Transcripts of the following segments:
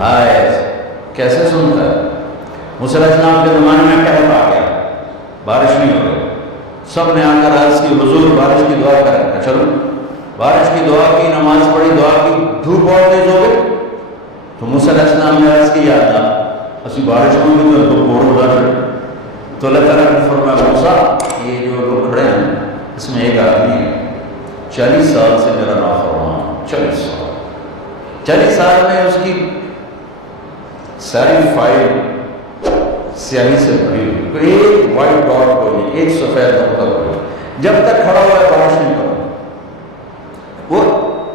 ہائے کیسے سنتا ہے؟ موسیٰ علیہ السلام کے زمانے میں قحط آ گیا، بارش نہیں ہو رہی، سب نے آ کر عرض کی حضور بارش کی دعا کریں، چلو بارش کی دعا کی، نماز پڑھی، دعا کی، دھوپ بہت تیز ہو گئی تو موسیٰ علیہ السلام نے عرض کی یاد اسی بارش ہوں گی تو دھوپ بہت ہو جائے، تو اللہ تعالیٰ نے فرمایا موسیٰ یہ جو لوگ کھڑے ہیں اس میں ایک آدمی ہے 40 سال سے میرا نافرمان، 40 سال میں اس کی ساری فائل سیاہی سے بھری ہوئی، کوئی ایک وائٹ ڈاٹ کو نہیں، ایک سفید نقطہ کو نہیں، جب تک کھڑا ہوا ہے بارش نہیں کرا۔ وہ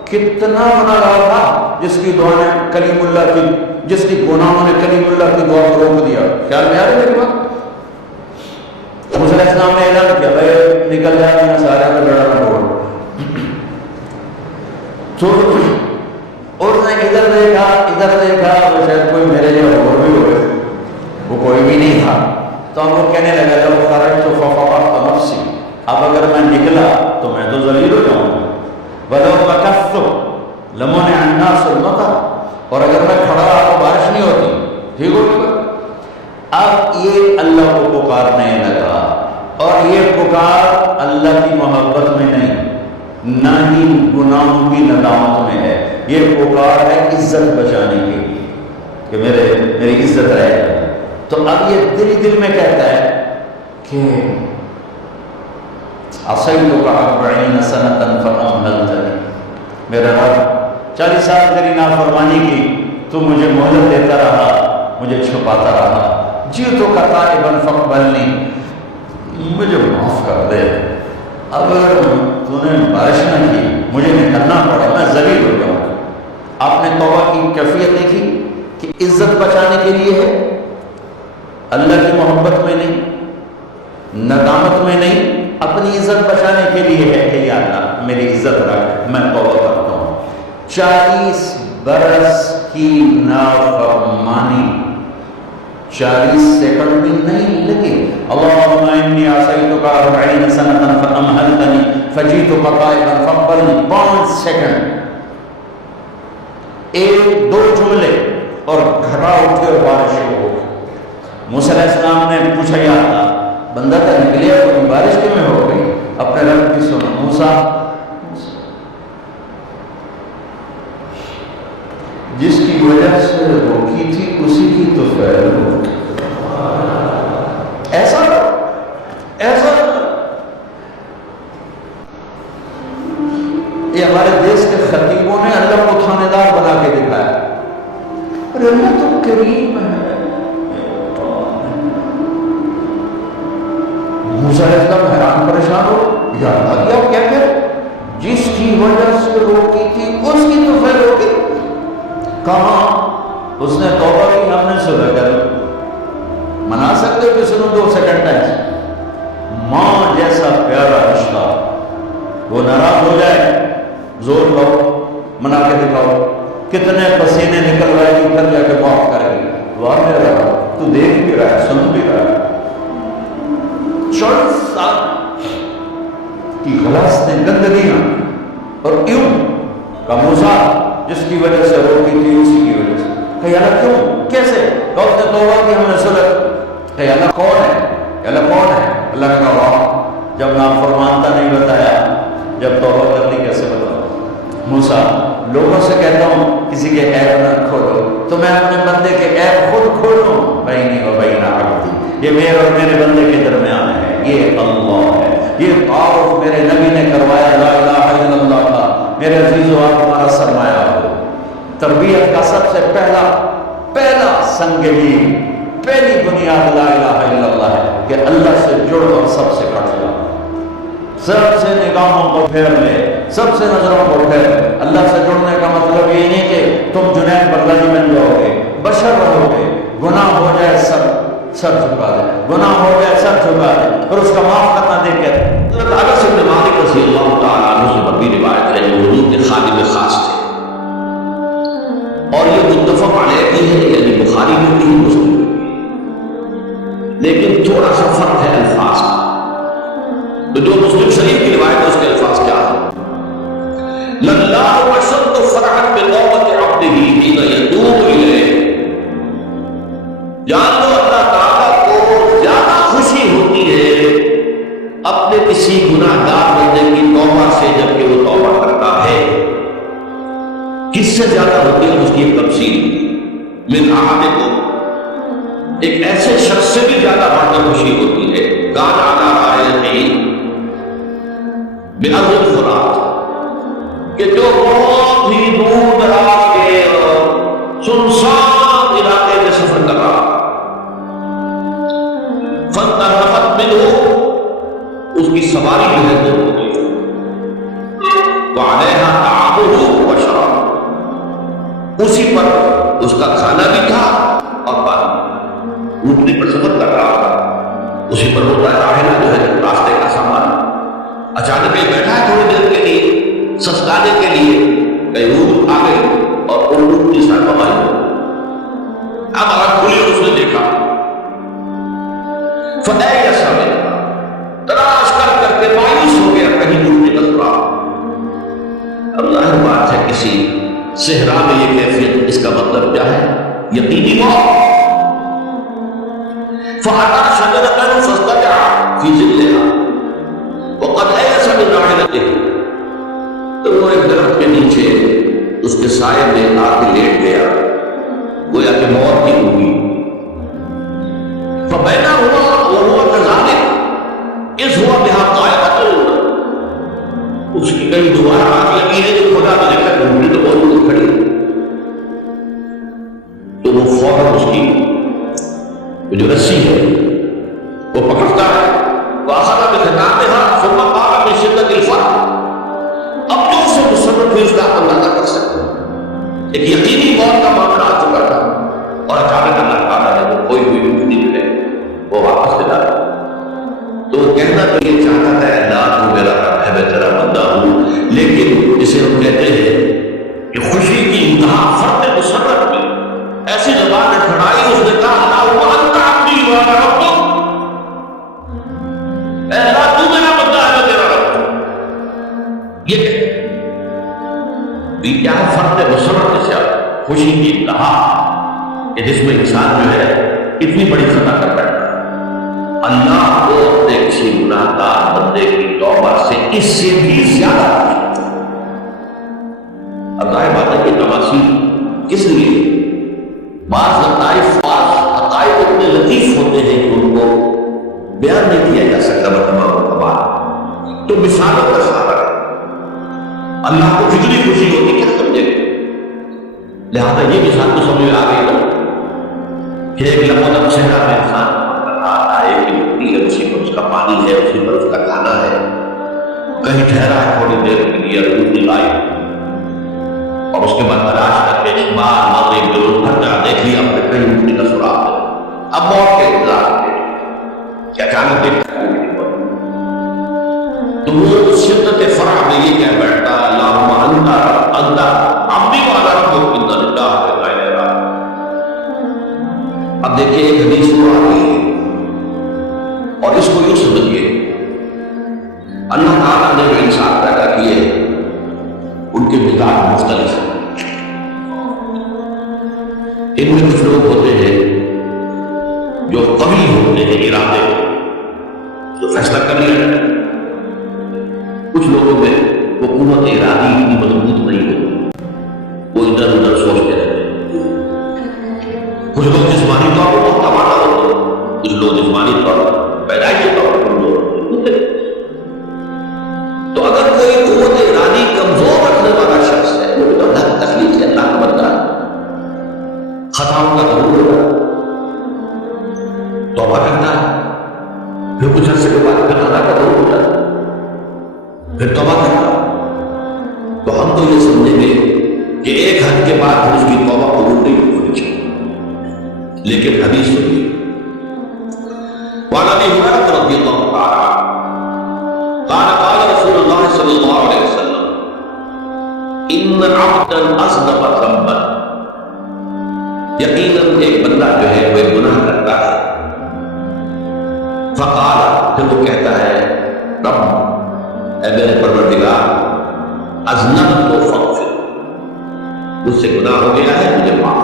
کتنا بنا رہا تھا جس کی دعا نے کلیم اللہ کی، جس کی گناہوں نے کلیم اللہ کی دعا کو روک دیا، خیال میں آ رہا ہے میری بات؟ موسیٰ علیہ السلام نے اعلان کیا بھائی نکل جائے میں سارے میں لڑا نہ بول، تو اور نے ادھر دیکھا وہ شاید کوئی میرے لیے اور بھی ہوئے، وہ کوئی بھی نہیں تھا، تو اب وہ کہنے لگا لو خرجت ففقدت نفسی، اب اگر میں نکلا تو میں تو ذلیل ہو جاؤں گا، ولو مکثت لمنع الناس المطر، اور اگر میں کھڑا رہا تو بارش نہیں ہوتی، ٹھیک ہو گیا۔ اب یہ اللہ کو پکارنے لگا، اور یہ پکار اللہ کی محبت میں نہیں، نہ ہی گناہوں کی ندامت میں ہے، یہ پکار ہے عزت بچانے کے لیے کہ میری عزت رہے گا۔ تو اب یہ دل میں کہتا ہے کہ عصیتک 40 سنۃ فأمہلتنی، میرا رب 40 سال تیری نافرمانی کی، تو مجھے مہلت دیتا رہا، مجھے چھپاتا رہا، جئتک تائبا فاقبلنی، مجھے معاف کر دے، اگر تو نے بارش نہ کی مجھے نکلنا پڑا میں ذلیل ہو جاؤں۔ آپ نے توبہ کی کیفیت دیکھی کہ عزت بچانے کے لیے ہے، اللہ کی محبت میں نہیں، ندامت میں نہیں، اپنی عزت بچانے کے لیے ہے کہ یا اللہ میری عزت رکھ، میں توبہ کرتا ہوں۔ 40 برس کی نافرمانی 40 سیکنڈ بھی نہیں لگے، اللہم انی عصیتک 40 سنۃ فأمہلتنی فجئتک تائبا فاقبلنی، 5 سیکنڈ، ایک دو جملے اور گھٹا اٹھے اور بارش ہو گئی۔ موسیٰ علیہ السلام نے پوچھا یا اللہ بندہ تھا نکلیا تو بارش کیوں میں ہو گئی؟ اپنے رب کی سنا، موسیٰ جس کی وجہ سے روکی تھی اسی کی تو خیر ہو، ایسا یہ ہمارے دیش کے خطیبوں نے اللہ کو تھانے دار بنا کے دکھایا، اور اللہ تو کریم ہے۔ موسیٰ علیہ السلام حیران پریشان ہو، یا اللہ کیا پھر جس کی وجہ سے روکی تھی اس کی تو خیر ہوگی، کہاں اس نے توبہ کی، ہم نے صلح کر منا سکتے ہو کسی نے 2 سیکنڈ ٹائم، ماں جیسا پیارا رشتہ، وہ ناراض ہو جائے زور لو منا کے دکھاؤ، کتنے پسینے نکل رہے ہیں پھر جا کے معاف کرے گی، واہ میرا تو دیکھ بھی رہا ہے سن بھی رہا ہے۔ 40 سال کی غلاظتیں گندگیاں، اور یوں کا موسیٰ جس کی وجہ سے روکی تھی اسی کی وجہ سے، کہ اللہ کیوں کیسے کہ اس نے توبہ کی، ہم نے صلح، کہ اللہ کون ہے، اللہ کون ہے؟ اللہ نے کہا واہ جب نافرمانتا نہیں بتایا، جب توبہ کرنی کیسے بتاؤں؟ موسیٰ لوگوں سے کہتا ہوں کسی کے عیب نہ کھولو، تو میں اپنے بندے کے عیب خود کھولوں، بینی و بین عبدی، یہ میرے اور میرے بندے کے درمیان ہے، یہ اللہ ہے، یہ تعارف میرے نبی نے کروایا لا الہ الا اللہ کا۔ میرے عزیزو آپ ہمارا سرمایہ ہو، تربیت کا سب سے پہلا سنگ میل، پہلی بنیاد لا الہ الا اللہ ہے کہ اللہ سے جڑ اور سب سے کٹ جا، سب سے نگاہوں کو پھیر لے، سب سے نظروں کو پھیر۔ اللہ سے جڑنے کا مطلب یہ نہیں کہ تم جنید بغدادی بن جاؤ گے، بشر رہو گے، گناہ ہو جائے سر جھکا دے، گناہ ہو جائے سر جھکا دے، اور اس کا معاف کرنا دے کے۔ انس بن مالک رضی اللہ تعالیٰ عنہ سے مروی روایت ہے جو حضور کے خادم خاص تھے، اور یہ متفق علیہ بھی ہے، یعنی بخاری میں بھی مسلم، لیکن تھوڑا سا فرق ہے الفاظ کا۔ تو جو مسلم شریف کی روایت ہے اس کے الفاظ کیا ہے؟ لَلَّهُ أَشَدُّ فَرْحًا بِتَوْبَةِ عَبْدِهِ حِينَ يَتُوبُ إِلَيْهِ جان لو اللہ تعالیٰ کو زیادہ خوشی ہوتی ہے اپنے کسی گناہ گار بندے کی توبہ سے جبکہ وہ توبہ کرتا ہے. کس سے زیادہ ہوتی ہے اس کی ایک تفصیل من احدکم، ایک ایسے شخص سے بھی زیادہ بڑھ کر خوشی ہوتی ہے کان علی راحلتہ بأرض الفرات، کہ جو بہت ہی دور دراز کے سنسان علاقے میں سفر کر رہا فانطلقت منہ، اس کی سواری جو ہے دور ہو گئی، وعلیہا طعامہ وشرابہ، اسی پر اس کا کھانا بھی تھا اور پانی، اونٹنی پر سفر کر رہا تھا، اسی پر ہوتا ہے راحلہ جو ہے راستے کا سامان. اچانک یہ بیٹھا ہے تھوڑی دیر کے لیے سستانے کے لیے، کئی اونٹ آ گئی اور ان اونٹ کی سر بمائی. اب آنکھ کھلی اور اس نے دیکھا فَأَيَّسَ مِنْهَا، تلاش کر کر کے مایوس ہو گیا کہیں اونٹ نکل رہا. اب ظاہر بات ہے کسی صحرا میں یہ کیفیت، اس کا مطلب کیا ہے؟ یقینی موت. فَأَتَىٰ شَجَرَةً فَاضْطَجَعَ فِي ظِلِّهَا وَقَدْ أَيَسَ مِنْ رَاحِلَتِهِ، تو وہ ایک درخت کے نیچے اس کے سائے میں آ کے لیٹ گیا، گویا کہ موت کی ہوگی. فَبَيْنَهُمَا وَهُوَ كَذَلِكَ إِذْ هُوَ بِهَا قَائِمٌ، اس کی کئی دوبارہ آگ لگی ہے جو خدا نے دیکھا ڈھونڈی تو بہت دور کھڑی، تو وہ فوراً اس کی جو رسی ہے وہ پکڑتا ہے. وَأَخَذَ بِخِتَامِهَا ثُمَّ قَالَ مِنْ شِدَّةِ الْفَرْحِ، اب تو اسے مصرف بھی اس کا اندازہ کر سکتے ہیں. ایک یقینی موت کا معاملہ آ چکا تھا اور اچانک اللہ تعالیٰ نے وہ کوئی ہوئی اونٹنی ملے وہ واپس دلا دی. تو وہ کہنا تو یہ چاہتا تھا اللہ تو میرا رب ہے، میں تیرا بندہ ہوں، لیکن اسے ہم کہتے ہیں کہ خوشی کی انتہا فرد مسرت میں ایسی زبان نے کھڑائی، اس نے کہا اللہم انت عبدی وانا ربک، اے اللہ تو میرا بندہ ہے میں تیرا رب ہوں. یہ کیا ہے؟ فرد مسرت سے خوشی کی انتہا کہ جس میں انسان جو ہے اتنی بڑی خطا کر بیٹھتا ہے. اللہ کو اپنے کسی گناہ گار بندے کی توبہ سے اس سے بھی زیادہ خوشی. اب ظاہر بات ہے کہ تماثیل کس لیے؟ بعض عقائد اتنے لطیف ہوتے ہیں کہ ان کو بیان نہیں کیا جا سکتا مرتبہ، تو مثالوں کا سہارا ہے. اللہ کو کتنی خوشی ہوتی کیا سمجھے گے؟ لہٰذا یہ مثال تو سمجھ میں آ گئی نا کہ ایک لمبا صحرا میں انسان ایک کی مٹی ہے، اسی پر اس کا پانی ہے، اسی پر اس کا کھانا ہے، کہیں ٹھہرا ہے تھوڑی دیر کے لیے روٹی لائی اور اس کے بعد تلاش کر کے شمال مغرب جنوب ہر جگہ دیکھ لیا اپنے کہیں مٹی کا سراغ ہے. اب موت کے انتظار میں کہ اچانک دیکھتا ہے تو وہ شدت فرح میں یہ کہہ بیٹھتا اللہم انت عبدی وانا ربک انا للہ و انا الیہ راجعون. اب دیکھیے ایک حدیث کو آ رہی ہے اور اس کو یوں سمجھیے، اللہ تعالیٰ نے جو انسان پیدا کیے ان کے مزاج مختلف ہیں. ان میں کچھ لوگ ہوتے ہیں جو قوی ہوتے ہیں ارادے جو فیصلہ کر لیا، کچھ لوگوں میں وہ قوت ارادی اتنی مضبوط نہیں ہوتی، وہ ادھر ادھر سوچتے رہتے ہیں. کچھ لوگ جسمانی طور پر بہت توانا ہوتے ہیں، کچھ لوگ جسمانی طور پر پیدائشی طور پر کمزور ہوتے ہیں. تو اگر کوئی قوت ارادی کمزور رکھنے والا شخص ہے وہ تو اللہ کی تخلیق ہے، اللہ کا بندہ ہے، خطاؤں کا ضرور ہوگا، توبہ کرتا ہے، پھر کچھ عرصے کے بعد پھر خطا کا ضرور ہوتا ہے، پھر توبہ کرتا ہے. تو ہم تو یہ سمجھیں گے کہ ایک حد کے بعد پھر اس کی توبہ قبول نہیں ہونی چاہیے. لیکن حدیث سنیے، وعن ابي هريره رضي الله تعالى عنه قال قال رسول الله صلى الله عليه وسلم ان عبدا اذنب ذنبا، یقیناً ایک بندہ جو ہے وہ گناہ کرتا ہے. فقال، پھر وہ کہتا ہے رب اے میرے پروردگار اذنبت فاغفر، مجھ سے گناہ ہو گیا ہے مجھے معاف